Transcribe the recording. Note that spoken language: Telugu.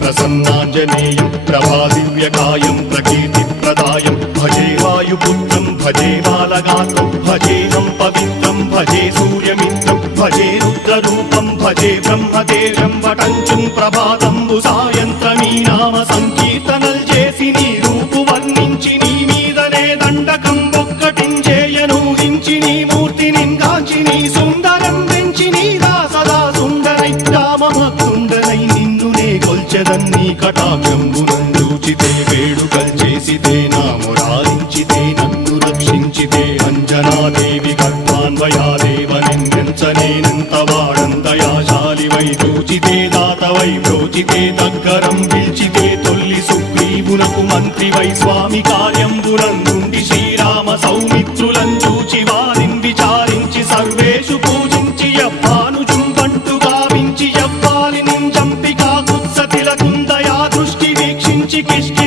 ప్రసన్నాంజనేయం ప్రభాదివ్యకాయం ప్రకీర్తిప్రదాయం భజే వాయుపుత్రం భజే బాలగాత్రం భజేహం పవిత్రం భజే సూర్యమిత్రం భజే రుద్రరూపం భజే బ్రహ్మదేవం వటంచుం ప్రభాతంబు సాయంత్రమీ నామ సంకీర్తనల్ చేసి నీ రూపు వర్ణించి నీ మీదనే దండకం ఒక్కటించేయనూహించి నీ మూర్తి నింగాంచి నీ సుందరం వెంచి నీ దాసదా సుందరై రామభక్తుండనై నిన్నునే కొల్చెదన్నీ కటాక్షంబునందూచితే వేడుకల్ చేసితే నామురారించితే నన్ను రక్షించితే అంజనాదేవి గర్భాన్వయాదేవ నిందించనేనంత వాడంతయాశాలి వై చూచితే దాతవై బ్రోచితే దగ్గరం పిల్చితే తొల్లి సుగ్రీవునకు మంత్రి వై స్వామి కార్యంబునందుండి శ్రీరామ సౌమిత్రులం చూచి వారిని విచారించి సర్వేషు పూజించి యవ్వాను జుంబంటు గావించి యవ్వాలి నింజంపికా కుత్సతిల కుందయా దృష్టి వీక్షించి కిష్కి